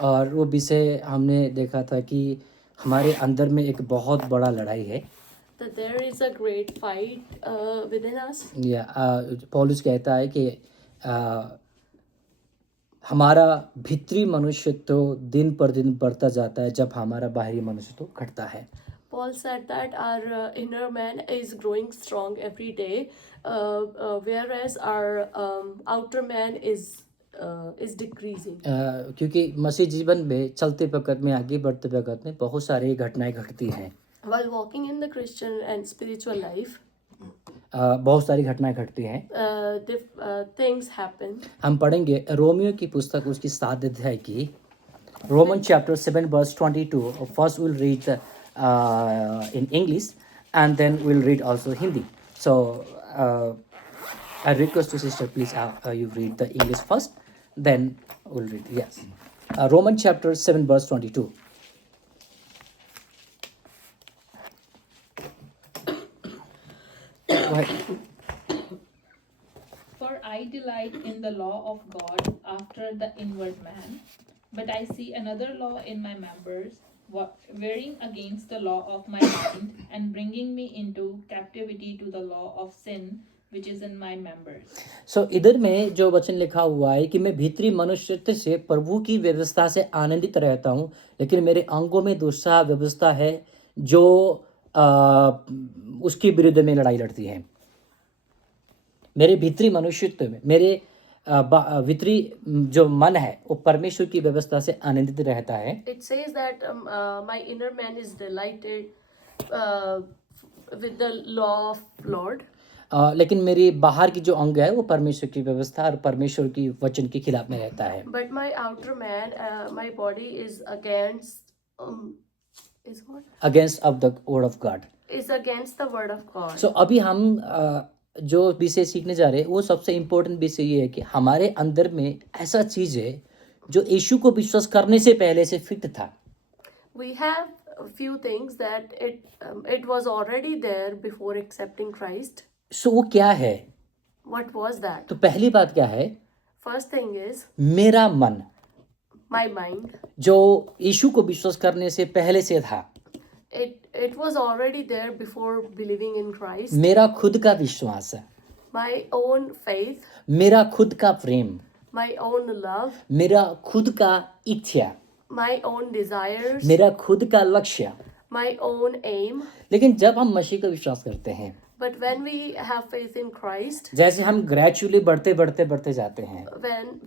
और वो विषय हमने देखा था कि हमारे अंदर में एक बहुत बड़ा लड़ाई है। that there is a great fight within us. या पौलुस कहता है कि हमारा भीतरी मनुष्य तो दिन पर दिन बढ़ता जाता है जब हमारा बाहरी मनुष्य तो घटता है। Paul said that our inner man is growing strong every day, whereas our outer man is decreasing. क्योंकि मसीह जीवन में चलते वक्त में, आगे बढ़ते वक्त में बहुत सारी घटनाएं घटती हैं। While walking in the Christian and spiritual life, बहुत सारी घटनाएं घटती हैं। things happen. हम पढ़ेंगे रोमियो की पुस्तक उसकी 7 अध्याय की, Roman chapter 7 verse 22। First will read in English and then we'll read also Hindi. So I request you sister, please you read the English first, then we'll read. Yes, Roman chapter 7 verse 22. Go ahead. For I delight in the law of God after the inward man, but I see another law in my members, warring against the law of my mind and bringing me into captivity to the law of sin which is in my members. So इधर में जो वचन लिखा हुआ है कि मैं भीतरी मनुष्य से प्रभु की व्यवस्था से आनंदित रहता हूँ, लेकिन मेरे अंगों में दूसरा व्यवस्था है जो उसके विरुद्ध में लड़ाई लड़ती है। मेरे भीतरी मनुष्यत्व में, मेरे भीतरी जो मन है वो परमेश्वर की व्यवस्था से आनंदित रहता है। It says that my inner man is delighted with the law of Lord. लेकिन मेरी बाहर की जो अंग है वो परमेश्वर की व्यवस्था और परमेश्वर की वचन के खिलाफ में रहता है। But my outer man, my body is against is what? Against of the word of God. Is against the word of God. So अभी हम जो विषय सीखने जा रहे हैं वो सबसे इम्पोर्टेंट विषय ये है कि हमारे अंदर में ऐसा चीज है जो यीशु को विश्वास करने से पहले से फिट था। We have a few things that it was already there before accepting Christ. So वो क्या है? What was that? तो पहली बात क्या है? First thing is मेरा मन, my mind, जो यीशु को विश्वास करने से पहले से था। It was already there before believing in Christ. मेरा खुद का विश्वास, My own faith, मेरा खुद का प्रेम, my own love, मेरा खुद का इच्छा, my own desires, मेरा खुद का लक्ष्य। my own aim. लेकिन जब हम मसीह का विश्वास करते हैं, But when we have faith in Christ, जैसे हम ग्रेजुअली बढ़ते जाते हैं,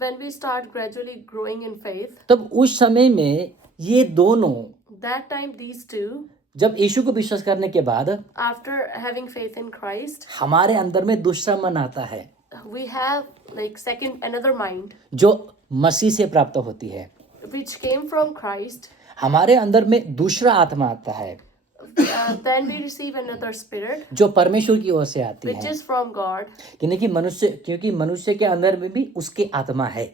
when we start gradually growing in faith, तब उस समय में ये दोनों, that time these two, जब यीशु को विश्वास करने के बाद after having faith in Christ, हमारे अंदर में दूसरा मन आता है, we have like another mind, जो मसीह से प्राप्त होती है। which came from Christ. हमारे अंदर में दूसरा आत्मा आता है, Then we receive another spirit, जो परमेश्वर की ओर से आती which है। is from God. क्योंकि मनुष्य के अंदर में भी उसकी आत्मा है।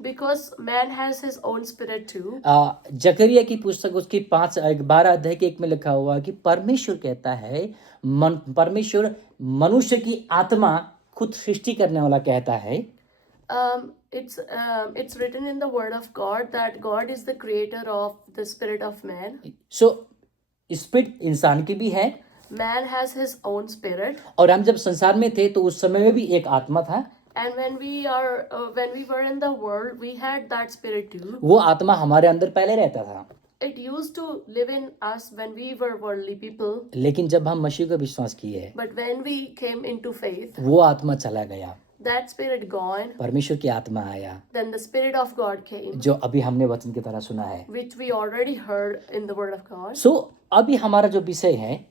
Because man has his own spirit too. जकरिया की पुस्तक उसकी 12 अध्याय के 1 में लिखा हुआ कि परमेश्वर कहता है, परमेश्वर मनुष्य की आत्मा खुद सृष्टि करने वाला कहता है। It's written in the word of God that God is the creator of the spirit of man. So spirit इंसान की भी है। Man has his own spirit. और हम जब संसार में थे तो उस समय में भी एक आत्मा था। And when we were in the world, we had that spirit too. वो आत्मा हमारे अंदर पहले रहता था। It used to live in us when we were worldly people. लेकिन जब हम मसीह का विश्वास किए, But when we came into faith, वो आत्मा चला गया, that spirit gone. परमेश्वर की आत्मा आया, Then the spirit of God came, जो अभी हमने वचन की तरह सुना है। which we already heard in the word of God. So अभी हमारा जो विषय है,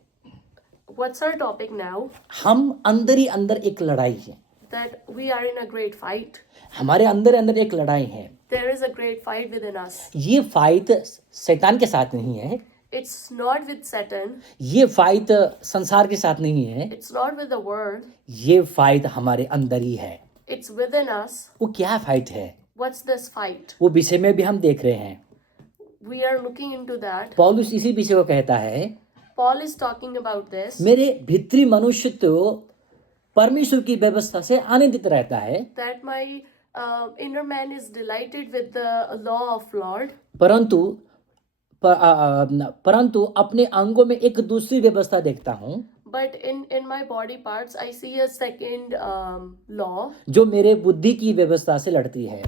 What's our topic now? हम अंदर ही अंदर एक लड़ाई है। That we are in a great fight. हमारे अंदर एक लड़ाई है। There is a great fight within us. ये फाइट शैतान के साथ नहीं है। It's not with Satan. ये फाइट संसार के साथ नहीं है। It's not with the world. ये फाइट हमारे अंदर ही है। It's within us. वो क्या फाइट है? What's this fight? वो विषय में भी हम देख रहे हैं। We are looking into that. पौलुस इसी विषय को कहता है। Paul is talking about this. मेरे भीतरी मनुष्य तो परमेश्वर की व्यवस्था से आनंदित रहता है। That my Inner man is delighted with the law of Lord, परंतु अपने अंगों में एक दूसरी व्यवस्था देखता हूँ but in my body parts I see a second law, जो मेरे बुद्धि की व्यवस्था से लड़ती है.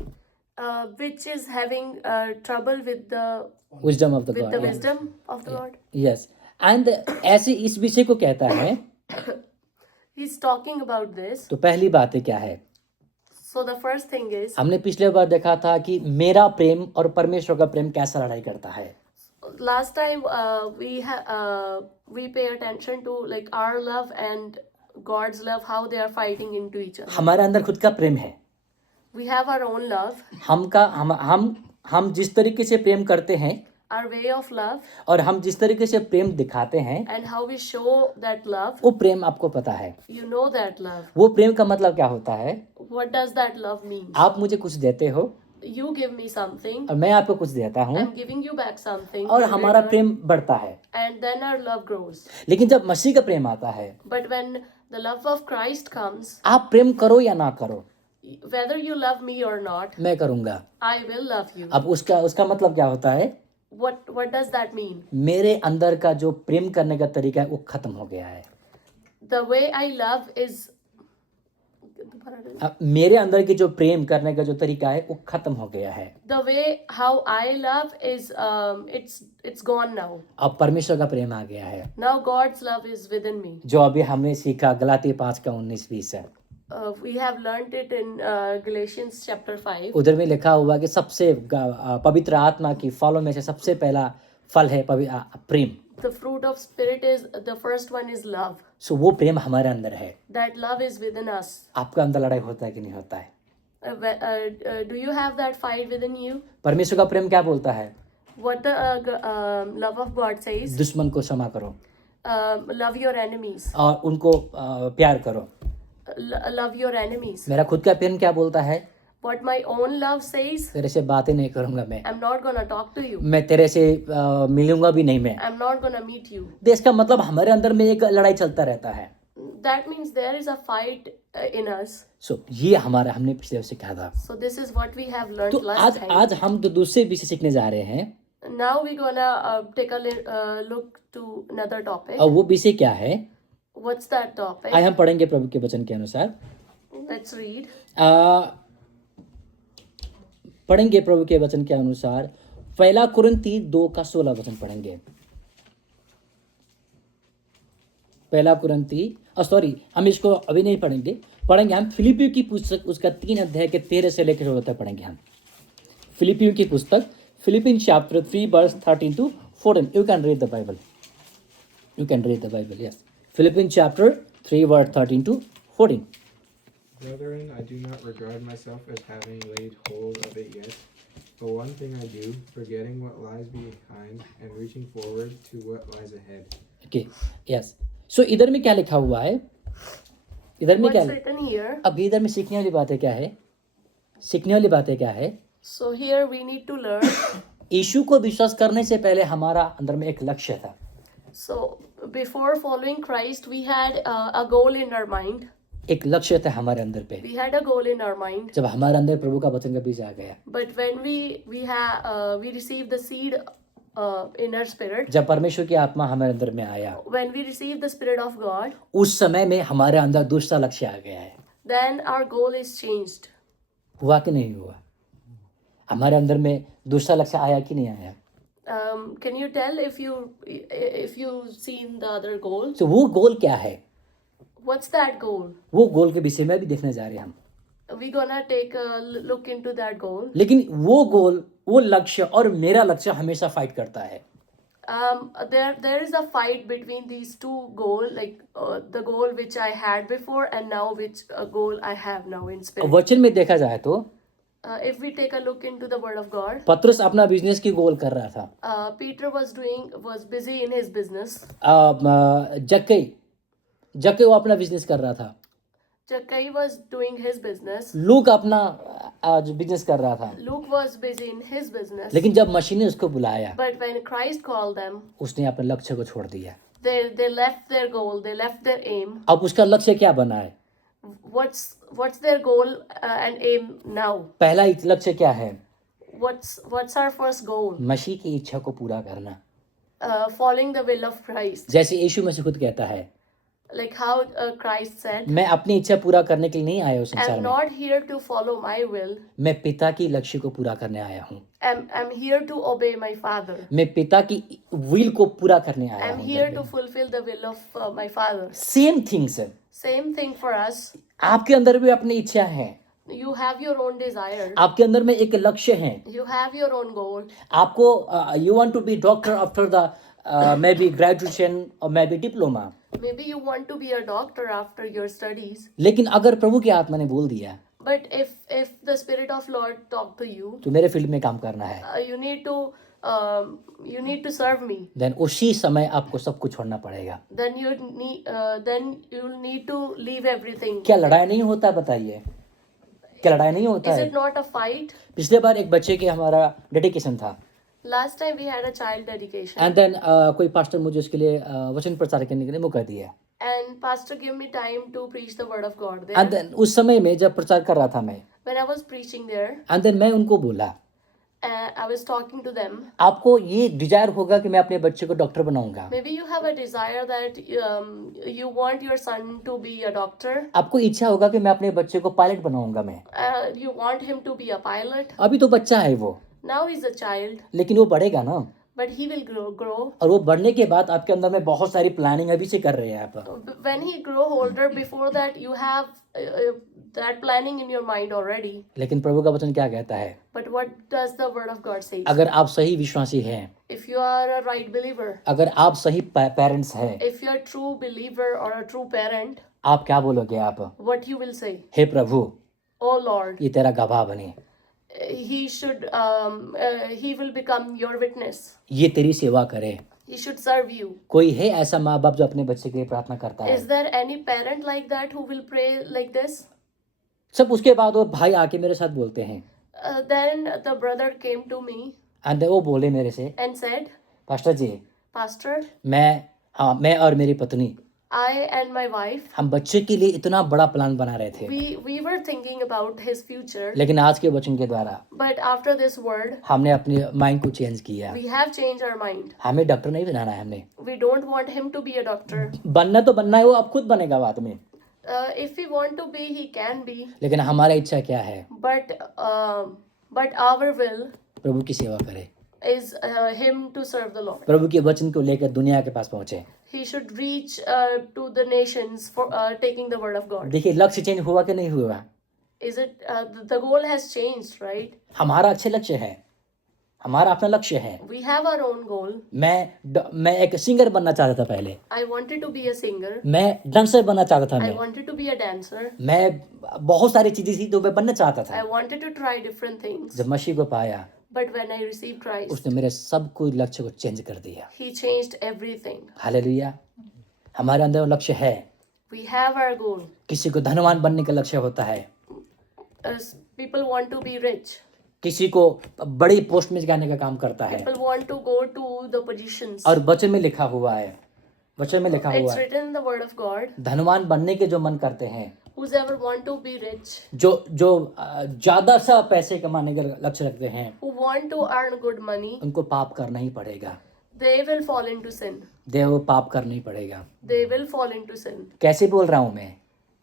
which is having trouble with the Wisdom of the God. Yeah. wisdom of the Lord. Yes. And ऐसे इस विषय को कहता है. He's talking about this. तो पहली बात है क्या है? So the first thing is, हमने पिछले बार देखा था कि मेरा प्रेम और परमेश्वर का प्रेम कैसा लड़ाई करता है. last time we pay attention to like our love and God's love, how they are fighting into each other. हमारे अंदर खुद का प्रेम है. We have our own love, हम जिस तरीके से प्रेम करते हैं our way of love, और हम जिस तरीके से प्रेम दिखाते हैं and how we show that love. वो प्रेम आपको पता है. You know that love. वो प्रेम का मतलब क्या होता है? What does that love mean? आप मुझे कुछ देते हो You give me something, और मैं आपको कुछ देता हूँ I'm giving you back something, और in हमारा return, प्रेम बढ़ता है. and then our love grows. लेकिन जब मसीह का प्रेम आता है, But when the love of Christ comes, आप प्रेम करो या ना करो, whether you love me or not, मैं करूँगा. I will love you. अब उसका मतलब क्या होता है? What does that mean? मेरे अंदर का जो प्रेम करने का तरीका है वो खत्म हो गया है. The way I love is मेरे अंदर की जो प्रेम करने का जो तरीका है वो खत्म हो गया है. the way how I love is it's gone now. अब परमेश्वर का प्रेम आ गया है. Now God's love is within me. जो अभी हमने सीखा गलाती 5:19-20 है. We have learned it in Galatians chapter 5. उधर में लिखा हुआ कि सबसे पवित्र आत्मा की फलों में से सबसे पहला फल है प्रेम. The fruit of spirit is, the first one is love. सो वो प्रेम हमारे अंदर है. That love is within us. आपका अंदर लड़ाई होता है कि नहीं होता है? Do you have that fight within you? परमेश्वर का प्रेम क्या बोलता है? What the love of God says? दुश्मन को क्षमा करो Love your enemies. और उनको प्यार करो. Love your enemies. मेरा खुद का प्रेम क्या बोलता है? What my own love says, तेरे से बातें नहीं करूंगा मैं. I'm not gonna talk to you. मैं तेरे से मिलूंगा भी नहीं मैं. I'm not gonna meet you. तो इसका मतलब हमारे अंदर में एक लड़ाई चलता रहता है. That means there is a fight in us. सो ये हमने पिछले सीखा था. So this is what we have learned तो last time. आज हम तो दूसरे विषय सीखने जा रहे हैं. Now we're gonna take a look to another topic. और वो विषय क्या है? What's that topic? आज हम पढ़ेंगे प्रभु के वचन के अनुसार. Let's read. पढ़ेंगे प्रभु के वचन के अनुसार. पहला कुरिन्थी 2:16 वचन पढ़ेंगे. पहला कुरिन्थी हम इसको अभी नहीं पढ़ेंगे हम फिलिपियों की पुस्तक उसका 3 अध्याय के 13 से लेकर 16 तक पढ़ेंगे हम. फिलिपियों की पुस्तक Philippians chapter 3 verse 13 to 14. You can read the Bible. Yes. Philippians chapter 3 verse 13 to 14. Brethren, I do not regard myself as having laid hold of it yet, but one thing I do, forgetting what lies behind and reaching forward to what lies ahead. Okay. Yes. So इधर में क्या लिखा हुआ है? इधर में क्या? What's written here? अब इधर में सीखने वाली बातें क्या है? So here we need to learn. यीशु को विश्वास करने से पहले हमारा अंदर में एक लक्ष्य था. So before following Christ, we had a goal in our mind. एक लक्ष्य था हमारे अंदर पे. We had a goal in our mind. जब हमारे अंदर प्रभु का वचन का बीज आ गया. But when we received the seed in our spirit. जब परमेश्वर की आत्मा हमारे अंदर में आया. When we received the spirit of God. उस समय में हमारे अंदर दूसरा लक्ष्य आ गया है. Then our goal is changed. हुआ कि नहीं हुआ? हमारे अंदर में दूसरा लक्ष्य आया कि नहीं आया? Can you tell if you seen the other goal? तो वो गोल क्या है? What's that goal? वो गोल के विषय में भी देखने जा रहे हैं हम. We're gonna take a look into that goal. लेकिन वो लक्ष्य और मेरा लक्ष्य हमेशा फाइट करता है. There is a fight between these two goals, like the goal which I had before and now which goal I have now in spirit. वचन में देखा जाए तो If we take a look into the word of God, पतरस अपना business की गोल कर रहा था. Peter was busy in his business. जक्कई वो अपना बिजनेस कर रहा था. Jackai was doing his business. Look अपना बिजनेस कर रहा था. Luke was busy in his business. लेकिन जब मसीह ने उसको बुलाया, But when Christ called them, उसने अपने लक्ष्य को छोड़ दिया. they left their goal, they left their aim. अब उसका लक्ष्य क्या बना है? what's their goal and aim now? पहला लक्ष्य क्या है? What's our first goal? मसीह की इच्छा को पूरा करना, Following the will of Christ, जैसे यीशु मसीह खुद कहता है, like how Christ said, मैं अपनी इच्छा पूरा करने के लिए नहीं आया हूँ संसार I'm में, not here to follow my will. मैं पिता की लक्ष्य को पूरा करने आया हूँ, I'm here to obey my Father. मैं पिता की विल को पूरा करने आया I'm here to हूँ. fulfill the will of my Father. Same things, Same thing for us. आपके अंदर भी अपनी इच्छा है, You have your own desire. आपके अंदर में एक लक्ष्य है. You have your own goal. आपको you want to be doctor after the maybe graduation और maybe diploma, Maybe you want to be a doctor after your studies. लेकिन अगर प्रभु की आत्मा ने बोल दिया But if the Spirit of Lord talk to you, तो मेरे फील्ड में काम करना है, you need to serve me. Then उसी समय आपको सब कुछ छोड़ना पड़ेगा. Then you'll need to leave everything. क्या लड़ाई नहीं होता? बताइए, क्या लड़ाई नहीं होता Is है? it not a fight? पिछले बार एक बच्चे के हमारा डेडिकेशन था, Last time we had a child dedication, and then कोई पास्टर मुझे उसके लिए वचन प्रचार करने के लिए मौका दिया, and pastor gave me time to preach the word of God there. And then उस समय में जब प्रचार कर रहा था मैं, When I was preaching there, and then मैं उनको बोला, I was talking to them. आपको ये डिजायर होगा कि मैं अपने बच्चे को डॉक्टर बनाऊंगा, Maybe you have a desire that you want your son to be a doctor. आपको इच्छा होगा कि मैं अपने बच्चे को पायलट बनाऊंगा मैं. You want him to be a pilot. अभी तो बच्चा है वो, Now he's a child, लेकिन वो बढ़ेगा ना, but he will grow. और वो बढ़ने के बाद आपके अंदर में बहुत सारी प्लानिंग अभी से कर रहे हैं आप. When he grow older, before that you have that planning in your mind already. लेकिन प्रभु का वचन क्या कहता है? But what does the word of God say? अगर आप सही विश्वासी हैं, If you are a right believer, अगर आप सही पेरेंट्स हैं, if you're a true believer or a true parent, आप क्या बोलोगे? आप, what you will say? Hey Prabhu, Oh Lord, ये तेरा गवाह बने, he will become your witness. ये तेरी सेवा करे. He should serve you. कोई है ऐसा माँ बाप जो अपने बच्चे के लिए प्रार्थना करता है? Is there any parent like that who will pray like this? सब उसके बाद वो भाई आके मेरे साथ बोलते हैं, Then the brother came to me and वो बोले मेरे से, and said, pastor ji, Pastor, मैं और मेरी पत्नी, I and my wife, हम बच्चे के लिए इतना बड़ा प्लान बना रहे थे, we were thinking about his future, लेकिन आज के वचन के द्वारा but after this word, हमने अपने माइंड को चेंज किया. we have changed our mind. हमें डॉक्टर नहीं बनाना है, हमने We don't want him to be a doctor. बनना तो बनना है, वो अब खुद बनेगा बाद में, If we want to be, he can be, लेकिन हमारा इच्छा क्या है? but our will प्रभु की सेवा करे, is him to serve the Lord. प्रभु के वचन को लेकर दुनिया के पास पहुंचे. He should reach to the nations for taking the word of God. देखिए, लक्ष्य चेंज हुआ कि नहीं हुआ? Is it the goal has changed, right? हमारा अच्छे लक्ष्य है, हमारा अपना लक्ष्य है. We have our own goal. मैं एक सिंगर बनना चाहता था पहले, I wanted to be a singer. मैं डांसर बनना चाहता था, I wanted to be a dancer. मैं बहुत सारी चीजें थी तो मैं बनना चाहता I था. wanted to try different things. जब मसीह को पाया, But when I received Christ, उसने मेरे सब कुछ लक्ष्य को चेंज कर दिया. He changed everything. हालेलुया. हमारे अंदर वो लक्ष्य है. We have our goal. किसी को धनवान बनने का लक्ष्य होता है, People want to be rich. किसी को बड़ी पोस्ट में जाने का काम करता है. People want to go to the positions. और वचन में लिखा हुआ है, वचन में लिखा हुआ It's है, written in the word of God. धनवान बनने के जो मन करते हैं, Whosoever want to be rich, जो ज्यादा सा पैसे कमाने का लक्ष्य रखते हैं, who want to earn good money, उनको पाप करना ही पड़ेगा. they will fall into sin. देव पाप करना ही पड़ेगा. They will fall into sin. कैसे बोल रहा हूं मैं?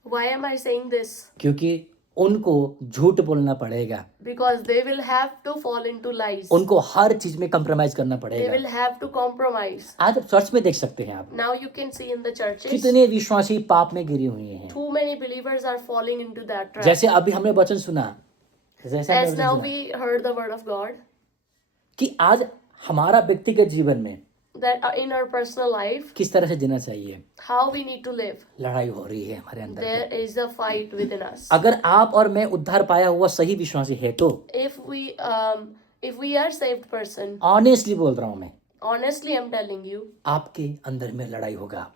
Why am I saying this? क्योंकि उनको झूठ बोलना पड़ेगा, Because they will have to fall into lies. उनको हर चीज में कंप्रोमाइज करना They पड़ेगा. will have to compromise. आज आप चर्च में देख सकते हैं आप, Now you can see in the churches, कितने विश्वासी पाप में गिरी हुई हैं. too many believers are falling into that trap. जैसे अभी हमने वचन सुना, जैसे हमने As वचन now सुना we heard the word of God, कि आज हमारा व्यक्तिगत जीवन में that in our personal life, किस तरह से जीना चाहिए. how we need to live. लड़ाई हो रही है हमारे अंदर. There is a fight within us. अगर आप और मैं उद्धार पाया हुआ सही विश्वासी है तो, If we are saved person, honestly बोल रहा हूं मैं, honestly I'm telling you, आपके अंदर में लड़ाई होगा.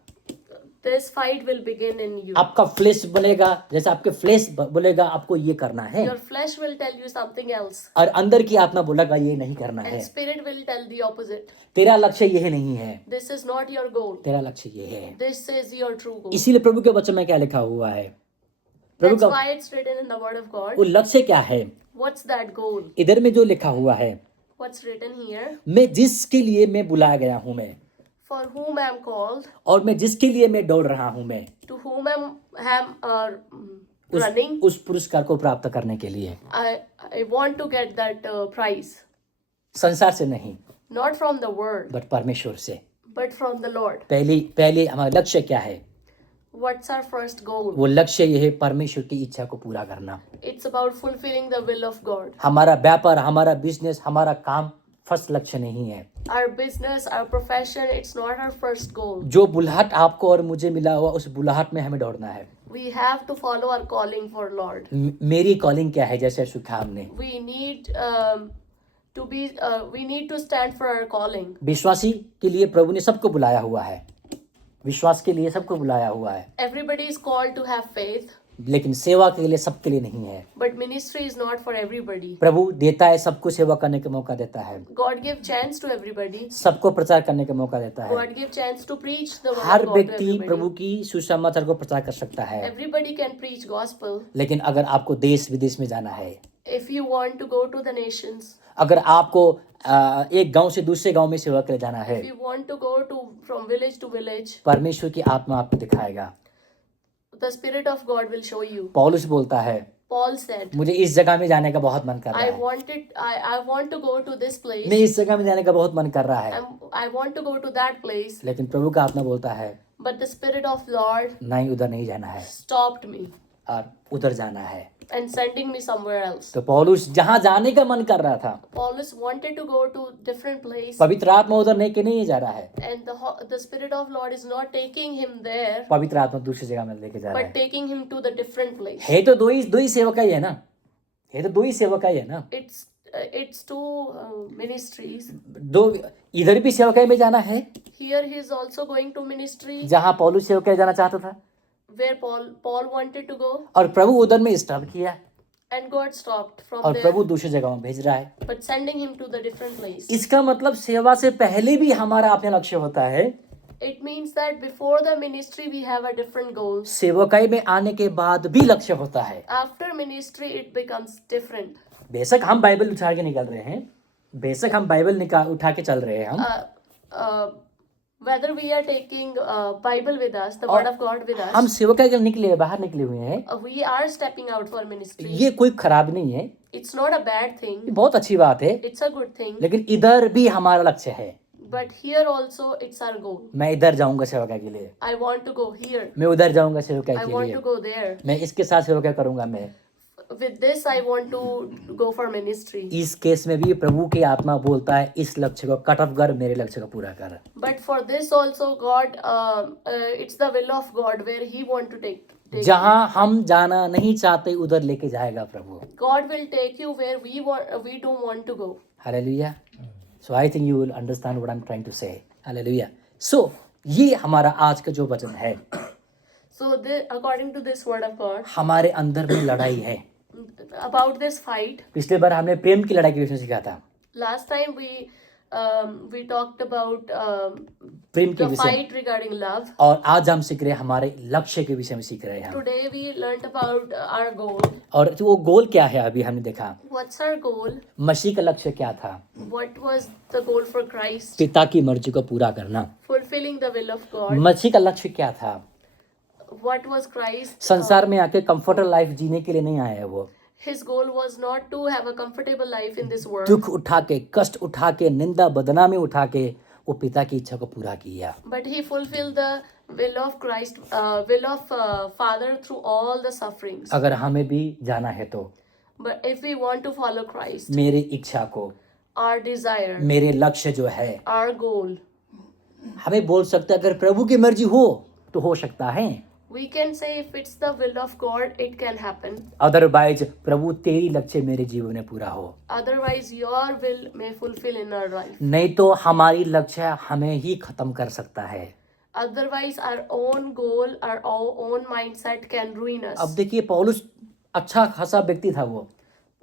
this fight will begin in you. आपका फ्लेश बोलेगा, जैसे आपके फ्लेश बोलेगा आपको ये करना है, Your flesh will tell you something else, और अंदर की आत्मा बोलेगा ये नहीं करना है. and spirit will tell the opposite. तेरा लक्ष्य ये नहीं है, This is not your goal. तेरा लक्ष्य ये है. This is your true goal. इसीलिए प्रभु के वचन में क्या लिखा हुआ है? प्रभु That's का why it's written in the Word of God. वो लक्ष्य क्या है? What's that goal? इधर में जो लिखा हुआ है, What's written here? मैं जिसके लिए मैं बुलाया गया हूँ मैं, For whom I am called, और मैं जिसके लिए मैं दौड़ रहा हूँ मैं, to whom I am running. उस पुरस्कार को प्राप्त करने के लिए, I want to get that prize. संसार से नहीं, Not from the world, but परमेश्वर से। but from the Lord. पहले हमारा लक्ष्य क्या है? What's our first goal? वो लक्ष्य ये है परमेश्वर की इच्छा को पूरा करना। It's about fulfilling the will of God. हमारा व्यापार, हमारा बिजनेस, हमारा काम फर्स्ट लक्ष्य नहीं है। Our business, our profession, it's not our first goal. जो बुलाहट आपको और मुझे मिला हुआ, उस बुलाहट में हमें दौड़ना है। We have to follow our calling for Lord. मेरी कॉलिंग क्या है? जैसे सुखा हमने, We need to stand for our calling. विश्वासी के लिए प्रभु ने सबको बुलाया हुआ है, विश्वास के लिए सबको बुलाया हुआ है, Everybody is called to have faith, लेकिन सेवा के लिए सबके लिए नहीं है। but ministry is not for everybody. प्रभु देता है, सबको सेवा करने का मौका देता है, God give chance to everybody. सबको प्रचार करने का मौका देता है। God give chance to preach the word her of God to व्यक्ति प्रभु everybody. की सुसमाचार को प्रचार कर सकता है, Everybody can preach gospel. लेकिन अगर आपको देश विदेश में जाना है, If you want to go to the nations, अगर आपको एक गांव से दूसरे गांव में सेवा के लिए जाना है, if you want to go from village to village, परमेश्वर की आत्मा आपको दिखाएगा। the Spirit of God will show you. पौलुस बोलता है, Paul said, मुझे इस जगह में जाने का बहुत मन कर रहा है, I want to go to this place. मैं इस जगह में जाने का बहुत मन कर रहा है, I want to go to that place. लेकिन प्रभु का आत्मा बोलता है, But the Spirit of Lord नहीं, उधर नहीं जाना है stopped me और उधर जाना है। and sending me somewhere else. तो पौलुस जहाँ जाने का मन कर रहा था, Paulus wanted to go to different place, पवित्र आत्मा उधर लेके नहीं जा रहा है, and the Spirit of Lord is not taking him there, पवित्र आत्मा दूसरी जगह में लेके जा रहा but है। taking him to the different place. है तो दो ही सेवकाई है ना, है तो दो ही सेवकाई है ना, It's two ministries. दो, इधर भी सेवकाई में जाना है Here he is also going to ministry जहाँ पौलुस सेवकाई जाना चाहता था, where Paul wanted to go, और प्रभु उधर में स्टॉप किया, and God stopped from और there, प्रभु दूसरी जगह में भेज रहा है। but sending him to the different place. इसका मतलब सेवा से पहले भी हमारा अपना लक्ष्य होता है, It means that before the ministry we have a different goal. सेवकाई में आने के बाद भी लक्ष्य होता है। After ministry it becomes different. बेशक हम बाइबल उठा के निकल रहे हैं, बेशक हम बाइबल उठा के चल रहे हैं हम, Whether we are taking Bible with us, the word of God with हम us, सेवकाई के लिए बाहर निकले हुए हैं, we are stepping out for ministry. ये कोई खराब नहीं है, It's not a bad ये thing. बहुत अच्छी बात है, It's a good thing. लेकिन इधर भी हमारा लक्ष्य है। But here also it's our goal. मैं इधर जाऊंगा सेवकाई के लिए, I want to go here. मैं उधर जाऊंगा सेवकाई I के want लिए, to go there. मैं इसके साथ सेवकाई करूंगा। मैं With this I want to go for ministry. इस केस में भी प्रभु की आत्मा बोलता है, इस लक्ष्य को कट ऑफ कर, मेरे लक्ष्य को पूरा कर। But for this also God, it's the will of God where He want to take. जहाँ हम जाना नहीं चाहते उधर लेके जाएगा प्रभु। God will take you where we don't want to go. Hallelujah. So I think you will understand what I'm trying to say. Hallelujah. So ये हमारा आज का जो वचन है, So according to this word of God, हमारे अंदर में लड़ाई है। about this fight, पिछले बार हमने प्रेम की लड़ाई के विषय में सीखा था, last time we talked about प्रेम के the विषय, fight regarding love. और आज हम सीख रहे हैं हमारे लक्ष्य के विषय में सीख रहे हैं हम। Today we learned about our goal. और तो वो गोल क्या है अभी हमने देखा, What's our goal? मसीह का लक्ष्य क्या था? What was the goal for Christ? पिता की मर्जी को पूरा करना। Fulfilling the will of God. मसीह का लक्ष्य क्या था? What was Christ? संसार में आके कंफर्टेबल लाइफ जीने के लिए नहीं आया है वो, His goal was not to have a comfortable life in this world, दुख उठा के, कष्ट उठा के, निंदा बदनामी उठा के वो पिता की इच्छा को पूरा किया। but He fulfilled the will of Christ, will of Father through all the sufferings. अगर हमें भी जाना है तो But if we want to follow Christ, मेरी इच्छा को, our desire, मेरे लक्ष्य जो है, our goal, हमें बोल सकते हैं अगर प्रभु की मर्जी हो तो हो सकता है, we can say if it's the will of God, it can happen. Otherwise प्रभु तेरी लक्ष्य मेरे जीवन में पूरा हो, Otherwise, your will may fulfill in our life. नहीं तो हमारी लक्ष्य हमें ही खत्म कर सकता है। Otherwise, our own goal, our own mindset can ruin us. अब देखिए पौलुस अच्छा खासा व्यक्ति था, वो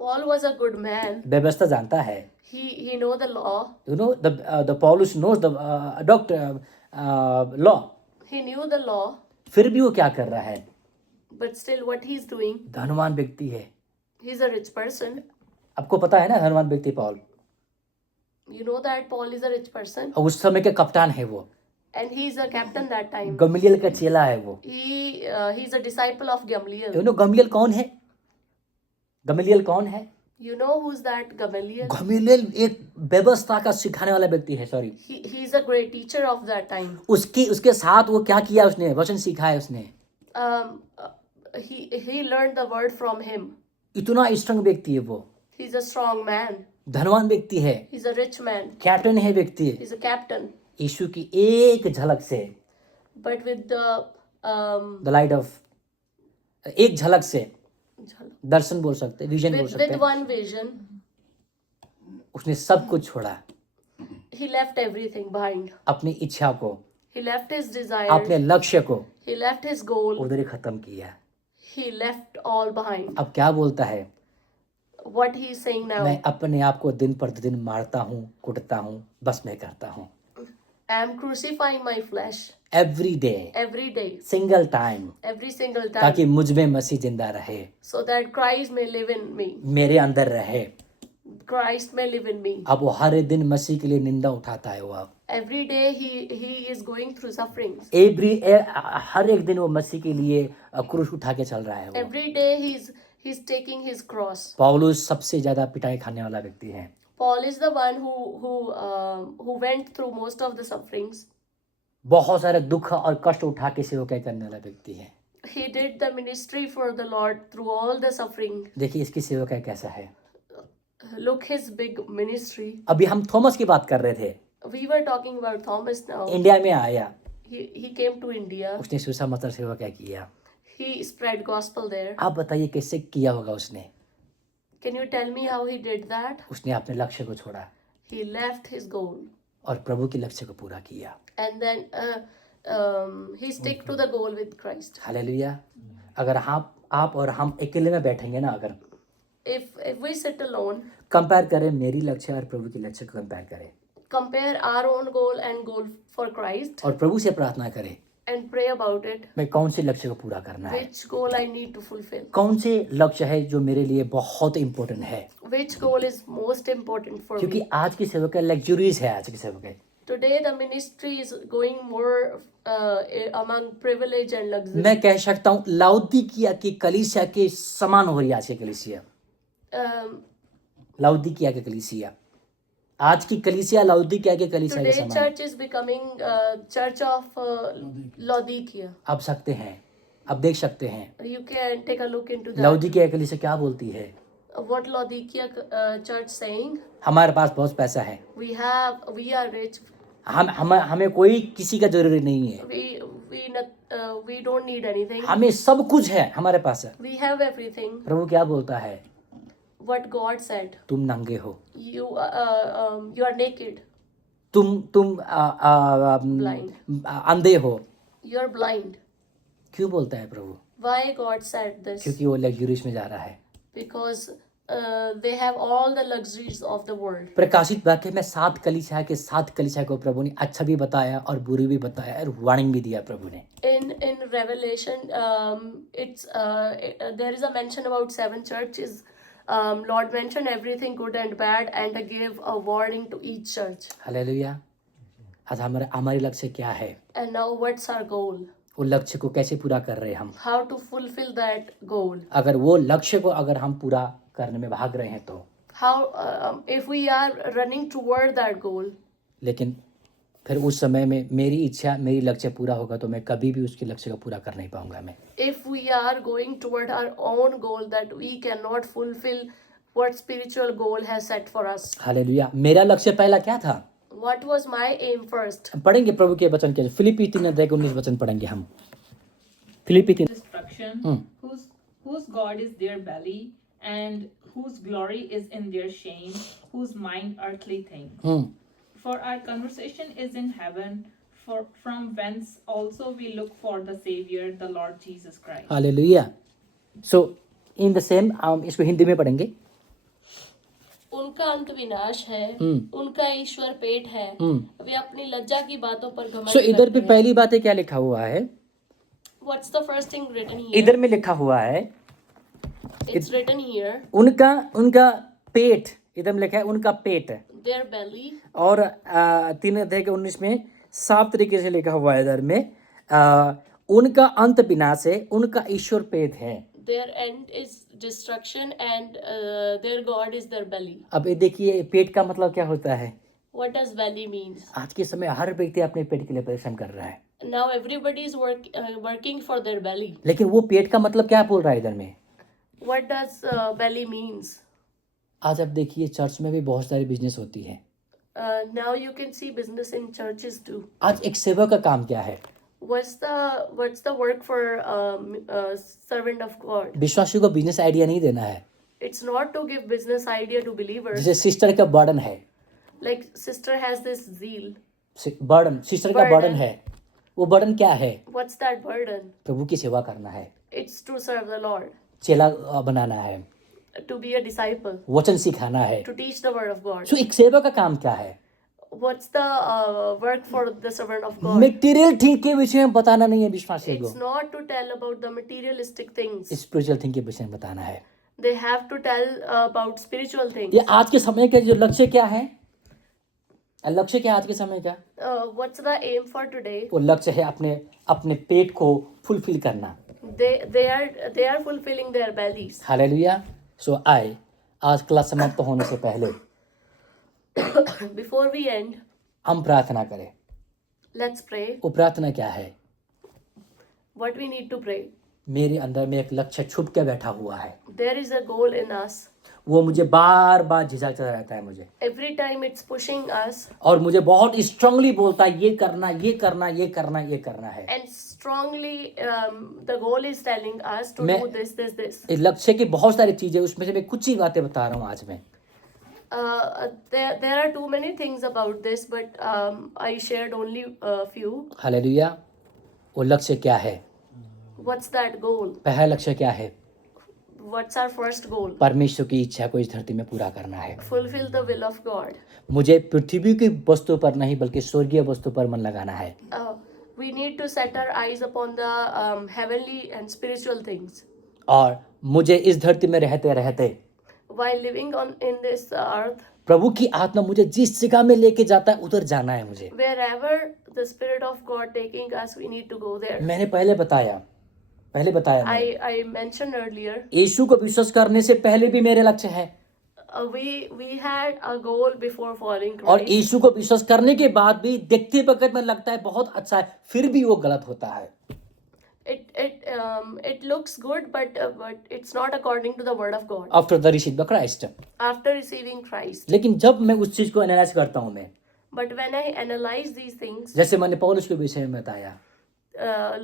Paul was a good man. व्यवस्था जानता है, He know the law. you know the Paulus knows the doctor law, He knew the law. फिर भी वो क्या कर रहा है? but still what he's doing, धनवान व्यक्ति है. he's a rich person. आपको पता है ना धनवान व्यक्ति Paul, You know that Paul is a rich person, और उस समय के कप्तान है वो, and he's a captain that time. Gamaliel का चेला है वो. He's a disciple of Gamaliel. You know Gamaliel कौन है? गमलीएल कौन है? You know who's that Gamaliel? Gamaliel एक व्यवस्था का सिखाने वाला व्यक्ति है. Sorry, He's a great teacher of that time. उसके साथ वो क्या किया, उसने वचन सिखाया उसने. He learned the word from him. इतना स्ट्रांग व्यक्ति है वो, He's a strong man. धनवान व्यक्ति है, He's a rich man. Captain है व्यक्ति. He's a captain. यीशु की एक झलक से, But with the the light of, एक झलक से, दर्शन बोल सकते, विजन बोल with सकते, one vision, उसने सब कुछ छोड़ा, he left everything behind. अपनी इच्छा को, He left his अपने desires. लक्ष्य को He left his goal. उधर ही खत्म किया. He left all behind. अब क्या बोलता है? What he is saying now, मैं अपने आप को दिन प्रतिदिन मारता हूँ, कुटता हूँ, बस मैं करता हूँ. I am crucifying my flesh every day, every day, single time, every single time, ताकि मुझ में मसीह जिंदा रहे, so that Christ may live in me. मेरे अंदर रहे. Christ may live in me. अब वो हर दिन मसीह के लिए निंदा उठाता है. वो अब Every day he is going through sufferings. हर एक दिन वो मसीह के लिए क्रूस उठा के चल रहा है. वो Every day he's taking his cross. पौलुस सबसे ज्यादा पिटाई खाने वाला व्यक्ति है. Paul is the one who went through most of the sufferings. बहुत सारे दुख और कष्ट उठा के सेवकाई करने वाला व्यक्ति है. He did the ministry for the Lord through all the suffering. देखिए इसकी सेवकाई कैसा है. Look his big ministry. अभी हम थॉमस की बात कर रहे थे. We were talking about Thomas now. India में आया, He came to India. उसने सुसमाचार सेवकाई किया. He spread gospel there. आप बताइए कैसे किया होगा उसने. Can you tell me how he did that? उसने अपने लक्ष्य को छोड़ा He left his goal और प्रभु के लक्ष्य को पूरा किया. and then he stick to the goal with Christ. Hallelujah. अगर आप और हम अकेले में बैठेंगे ना, अगर If we sit alone, compare करें, मेरी लक्ष्य और प्रभु के लक्ष्य को कंपेयर करें compare our own goal and goal for Christ और प्रभु से प्रार्थना करें, and pray about it, मैं कौन से लक्ष्य को पूरा करना है, which goal I need to fulfill, कौन से लक्ष्य है जो मेरे लिए बहुत इम्पोर्टेंट है. which goal is most important for क्योंकि me. आज की सेवकाई लग्जरीज है. आज की सेवकाई Today the ministry is going more among privilege and luxury. मैं कह सकता हूँ लाउदीकिया की कलीसिया के समान हो रही है. आज की कलीसिया, लाउदीकिया की कलीसिया, आज की कलीसिया लाउदीकिया के कलीसिया के Today समान. church is becoming church of Laodicea. आप सकते हैं, आप देख सकते हैं You can take a look into that. लाउदीकिया की कलीसिया क्या बोलती है. What Laodicea church saying? हमारे पास बहुत पैसा है, We are rich. हमें कोई किसी का जरूरी नहीं है, We don't need anything. हमें सब कुछ है, हमारे पास है. We have everything. प्रभु क्या बोलता है? What God said. तुम नंगे हो, You are naked. तुम Blind. अंधे हो. You are blind. क्यों बोलता है प्रभु? Why God said this? क्योंकि वो लग्जरीज में जा रहा है. Because they have all the luxuries of the world. प्रकाशित वाक्य में 7 कलीसिया के 7 कलीसिया को प्रभु ने अच्छा भी बताया और बुरी भी बताया और वार्निंग भी दिया प्रभु ने. In Revelation, there is a mention about 7 churches. Lord mentioned everything good and bad and gave a warning to each church. Hallelujah. आज हमारे लक्ष्य क्या है? And now what's our goal? वो लक्ष्य को कैसे पूरा कर रहे हैं हम? How to fulfill that goal? अगर वो लक्ष्य को अगर हम पूरा करने में भाग रहे हैं तो, How if we are running toward that goal? लेकिन फिर उस समय में मेरी इच्छा, मेरी लक्ष्य पूरा होगा तो मैं कभी भी उसके लक्ष्य को पूरा कर नहीं पाऊंगा. मैं If we are going toward our own goal that we cannot fulfill what spiritual goal has set for us. Hallelujah. मेरा लक्ष्य पहला क्या था? What was my aim first? पढ़ेंगे प्रभु के वचन के, फिलिप्पी 3:19 वचन पढ़ेंगे हम. फिलिप्पी 3. Destruction, whose God is their belly, and whose glory is in their shame, whose mind earthly things. For our conversation is in heaven, from whence also we look for the Savior, the Lord Jesus Christ. Hallelujah. So in the same इसको हिंदी में पढ़ेंगे. उनका अंत विनाश है, उनका ईश्वर पेट है, वे अपनी लज्जा की बातों पर घमंड सो इधर करते पे हैं। पहली बात है क्या लिखा हुआ है? what's the first thing written here? इधर में लिखा हुआ है It's written here. उनका पेट, इधर में लिखा है उनका पेट, Their belly. और 3:19 में साफ तरीके से लिखा हुआ है इधर में उनका अंत विनाश है, उनका ईश्वर पेट है। Their end is destruction and their God is their belly. अब ये देखिए पेट का मतलब क्या होता है। What does belly means? आज के समय हर व्यक्ति अपने पेट के लिए परिश्रम कर रहा है, Now everybody is working for their belly. लेकिन वो पेट का मतलब क्या बोल रहा है इधर में। What does belly means? आज आप देखिए चर्च में भी बहुत सारी बिजनेस होती है। Now you can see business in churches too. आज एक सेवक का काम क्या है? What's the work for servant of God? विश्वासियों को बिजनेस आइडिया नहीं देना है। It's not to give business idea to believers. जैसे सिस्टर का बर्डन है, Like sister has this zeal. Burden sister का बर्डन है, वो बर्डन क्या है? What's that burden? प्रभु की सेवा करना है, It's to serve the Lord, चेला बनाना है, to be a disciple, वचन सिखाना है। to teach the word of God. सो एक सेवक का काम क्या है? What's the work for the servant of God? Material thing के विषय में बताना नहीं है विश्वासी It's को, not to tell about the materialistic things. Spiritual thing के विषय में बताना है। They have to tell about spiritual things. ये आज के समय का जो लक्ष्य क्या है? लक्ष्य क्या है आज के समय का? What's the aim for today? वो लक्ष्य है अपने पेट को फुलफिल करना। They are fulfilling their bellies. Hallelujah. So आए आज क्लास समाप्त होने से पहले Before we end, हम प्रार्थना करें। let's pray. वो प्रार्थना क्या है? What we need to pray. मेरे अंदर में एक लक्ष्य छुप के बैठा हुआ है, There is a goal in us. वो मुझे बार बार झिझकता रहता है मुझे, Every time it's pushing us और मुझे बहुत स्ट्रांगली बोलता है ये करना ये करना ये करना ये करना है। and strongly the goal is telling us to मैं- do this. इस लक्ष्य की बहुत सारी चीजें, उसमें से मैं कुछ ही बातें बता रहा हूँ आज मैं। There are too many things about this, but I shared only a few. Hallelujah. वो लक्ष्य क्या है? What's that goal? पहला लक्ष्य क्या है? What's our first goal? परमेश्वर की इच्छा को इस धरती में पूरा करना है। Fulfill the will of God. मुझे पृथ्वी की वस्तु पर नहीं बल्कि स्वर्गीय वस्तु पर मन लगाना है। We need to set our eyes upon the heavenly and spiritual things. और मुझे इस धरती में रहते रहते While living in this earth, प्रभु की आत्मा मुझे जिस जगह में लेके जाता है उधर जाना है मुझे। wherever the Spirit of God taking us, we need to go there. मैंने पहले बताया मैंने। I mentioned earlier, यीशु को विश्वास करने से पहले भी मेरे लक्ष्य है, we had a goal before following और Christ. यीशु को विश्वास करने के बाद भी देखते वक्त में लगता है बहुत अच्छा है, फिर भी वो गलत होता है। It looks good, but it's not according to the word of God. After the receive the Christ. After receiving Christ, लेकिन जब मैं उस चीज को एनालाइज करता हूँ मैं, but when I analyze these things, जैसे मैंने पौलुस के विषय में बताया,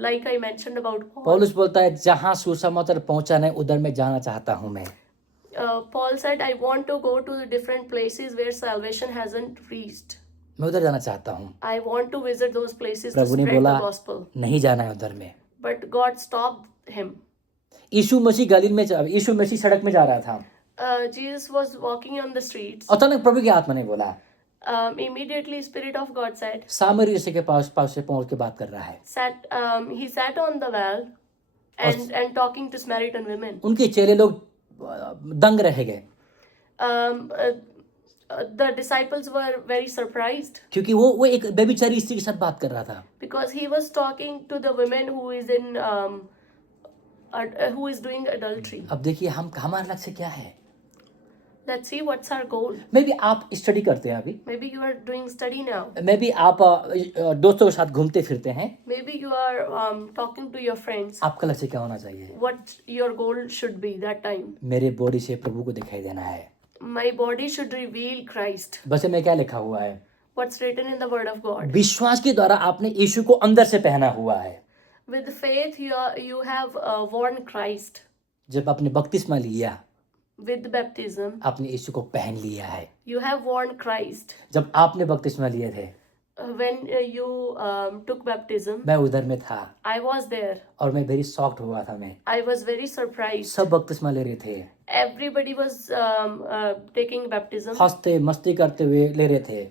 like I mentioned about Paul, पौलुस बोलता है जहाँ सुसमाचार पहुंचा नहीं उधर मैं जाना चाहता हूँ मैं। Paul said, I want to go to the different places where salvation hasn't reached. मैं उधर जाना चाहता हूँ। I want to visit those places to प्रभु ने spread बोला the gospel. नहीं जाना है उधर में। But God stopped him. यीशु मसीह गलील में यीशु मसीह सड़क में जा रहा था, Jesus was walking on the streets. अचानक प्रभु की आत्मा ने बोला, Immediately, Spirit of God said, सामरी ऋषि के पास से पहुंच के बात कर रहा है। he sat on the well and talking to Samaritan women. उनके चेले लोग दंग रह गए, The disciples were very surprised क्योंकि वो एक व्यभिचारी स्त्री के साथ बात कर रहा था। because he was talking to the women who is doing adultery. अब देखिए हमारा लक्ष्य क्या है? Let's see what's our goal. मैं भी आप स्टडी करते हैं अभी, Maybe you are doing study now. मैं भी आप दोस्तों के साथ घूमते फिरते हैं। Maybe you are talking to your friends. आपका लक्ष्य क्या होना चाहिए? What your goal should be that time. मेरे बॉडी से प्रभु को दिखाई देना है। My body should reveal Christ. बस में क्या लिखा हुआ है? What's written in the Word of God. विश्वास के द्वारा आपने यीशु को अंदर से पहना हुआ है। With faith, you have worn Christ. जब आपने बपतिस्मा लिया, With baptism, आपने यीशु को पहन लिया है। you have worn Christ. जब आपने बपतिस्मा लिए थे, When you took baptism, मैं उधर में था I was there. और मैं वेरी शॉक्ड हुआ था। मैं I was very surprised. सब बपतिस्मा ले रहे थे, Everybody was taking baptism. हंसते मस्ती करते हुए ले रहे थे।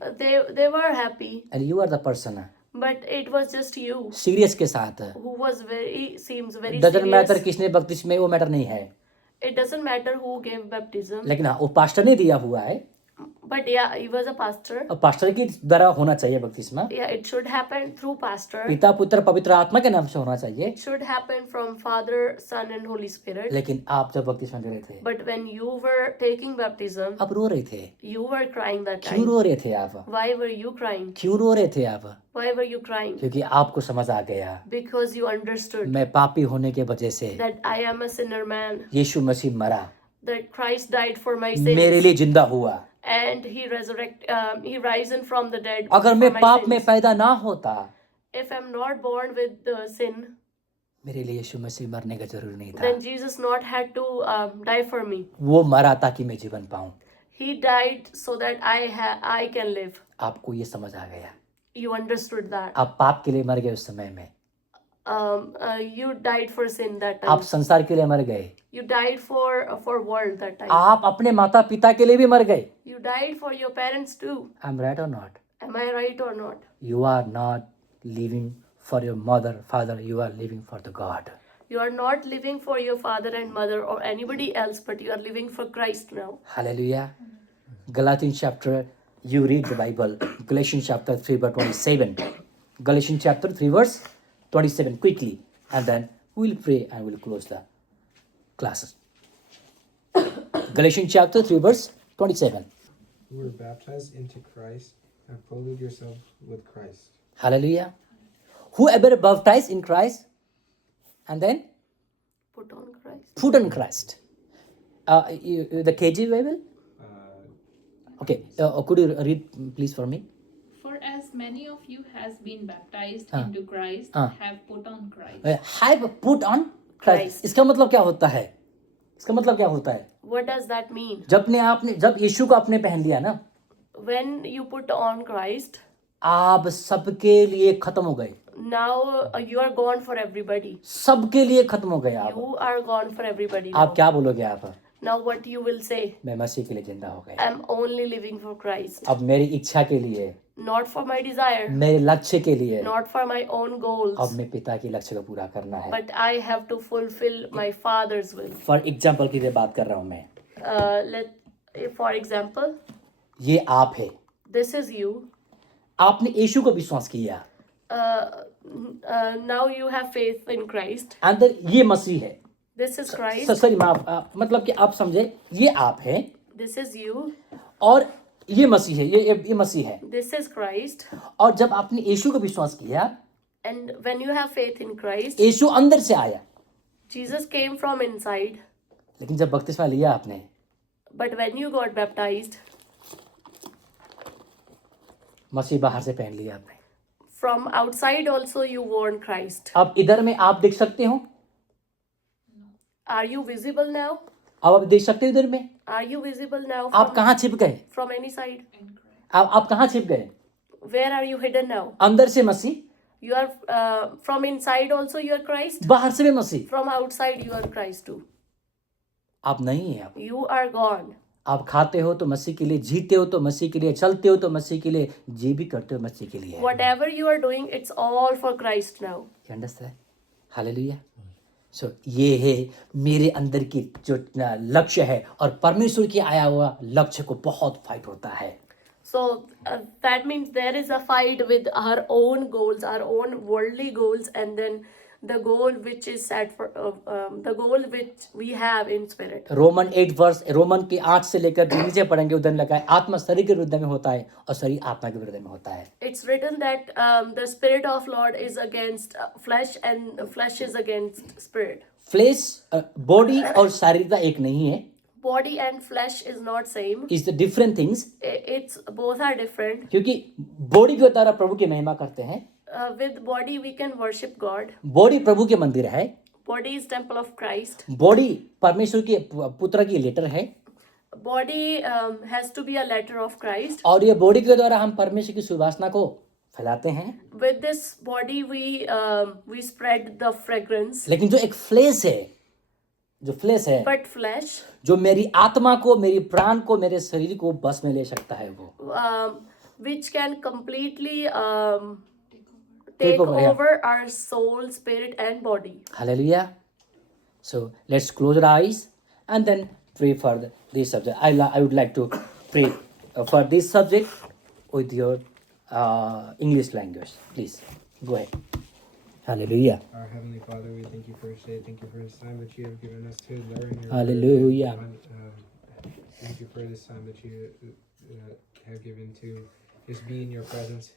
They were happy, and you are the person But it was just you serious के साथ. who was seems very doesn't matter serious. किसने बपतिस्मा में, वो मैटर नहीं है. It doesn't matter who gave baptism. लेकिन हाँ, वो पास्टर ने दिया हुआ है. But yeah, he was a pastor. और पास्टर की द्वारा होना चाहिए बपतिस्मा. Yeah, it should happen through pastor. पिता पुत्र पवित्र आत्मा के नाम से होना चाहिए. It should happen from Father, Son, and Holy Spirit. लेकिन आप जब बपतिस्मा ले रहे थे, But when you were taking baptism, आप रो रहे थे. you were crying that क्यों time. रो रहे थे आप? Why were you crying? क्यों रो रहे थे आप? Why were you crying? क्योंकि आपको समझ आ गया, Because you understood मैं पापी होने के वजह से that I am a sinner man, यीशु मसीह मरा, that Christ died for my मेरे sins, लिए जिंदा हुआ. and he risen from the dead अगर for मैं my पाप में sins. पैदा ना होता, If I'm not born with the sin, मेरे लिए यीशु मसीह मरने का जरूरी नहीं था. then Jesus not had to die for me. वो मरा ताकि मैं जीवन पाऊं. He died so that I can live. आपको ये समझ आ गया. You understood that. आप पाप के लिए मर गए उस समय में. You died for sin that आप time. संसार के लिए मर गए. You died for world that time. आप अपने माता पिता के लिए भी मर गए. You died for your parents too. I'm right or not? Am I right or not? You are not living for your mother, father. You are living for the God. You are not living for your father and mother or anybody else, but you are living for Christ now. Hallelujah. Galatians chapter, you read the Bible. Galatians chapter 3 verse 27. Galatians chapter 3 verse 27 quickly, and then we'll pray and we'll close the classes. Galatians chapter 3 verse 27. You were baptized into Christ and clothed yourself with Christ. Hallelujah. Whoever baptized in Christ and then Put on Christ. put on Christ. The KJ Bible? Okay. Could you read please for me? For as many of you has been baptized हाँ. into Christ हाँ. have put on Christ. Have put on Christ. Christ. इसका मतलब क्या होता है? इसका मतलब क्या होता है? What does that mean? जब यीशु को आपने पहन लिया ना, When you put on Christ, आप सबके लिए खत्म हो गए. now you are gone for everybody. सबके लिए खत्म हो गए आप. You are gone for everybody आप now. क्या बोलोगे आप? Now what you will say? मैं मसीह के लिए जिंदा हो गया. I'm only living for Christ. अब मेरी इच्छा के लिए, Not for my desire, मेरे लक्ष्य के लिए, not for my own goals, अब मैं पिता के लक्ष्य को पूरा करना है. but I have to fulfill my Father's will. For example की बात कर रहा हूँ मैं. For example, ये आप है. this is you. आपने यीशु को विश्वास किया. Now you have faith in Christ. अंदर ये मसीह है. This is Christ. सॉरी मतलब कि आप समझे, ये आप है This is you. और ये मसीह है. ये मसीह है. This is Christ. और जब आपने यीशु को विश्वास किया, And when you have faith in Christ, यीशु अंदर से आया. Jesus came from inside. लेकिन जब बपतिस्मा लिया आपने, But when you got baptized, मसीह बाहर से पहन लिया आपने. from outside also you worn Christ. अब इधर में आप देख सकते हो. Are you visible now? अब आप देख सकते हो इधर में. Are you visible now आप कहाँ छिप गए? from any side? आप कहाँ छिप गए? Where are you hidden now? अंदर से मसीह, You are from inside also you are Christ. बाहर से भी मसीह. From outside you are Christ too. आप नहीं है. You are gone. आप खाते हो तो मसीह के लिए, जीते हो तो मसीह के लिए, चलते हो तो मसीह के लिए, जी भी करते हो मसीह के लिए. Whatever you are doing, it's all for Christ now. You understand? Hallelujah. So ये है मेरे अंदर की जो लक्ष्य है, और परमेश्वर की आया हुआ लक्ष्य को बहुत फाइट होता है. So that means there is a fight with our own goals, our own worldly goals, and then the goal which is set for the goal which we have in spirit. Roman 8 verse, Roman के 8 से लेकर नीचे पढ़ेंगे, उधर लगा है आत्मा शरीर के विरुद्ध में होता है और शरीर आत्मा के विरुद्ध में होता है. It's written that the spirit of Lord is against flesh and flesh is against spirit. Flesh, body और शारीरता एक नहीं है. Body and flesh is not same. Is the different things. It's both are different. क्योंकि body के द्वारा प्रभु की महिमा करते हैं. With body we can worship God. Body प्रभु के मंदिर है. Body is temple of Christ. Body परमेश्वर के पुत्र की लेटर है. Body has to be a letter of Christ. और ये बॉडी के द्वारा हम परमेश्वर की सुवासना को फैलाते हैं. With this body we spread the fragrance. लेकिन जो एक फ्लेश है, जो फ्लेश है, But flesh, जो मेरी आत्मा को, मेरी प्राण को, मेरे शरीर को बस में ले सकता है, वो which can completely take over, yeah. over our soul, spirit, and body. Hallelujah. So let's close our eyes and then pray for this subject. I would like to pray for this subject with your English language. Please go ahead. Hallelujah. Our Heavenly Father, we thank you for this day. Thank you for this time that you have given us to learn your Hallelujah. word. Thank you for this time that you have given to just be in your presence.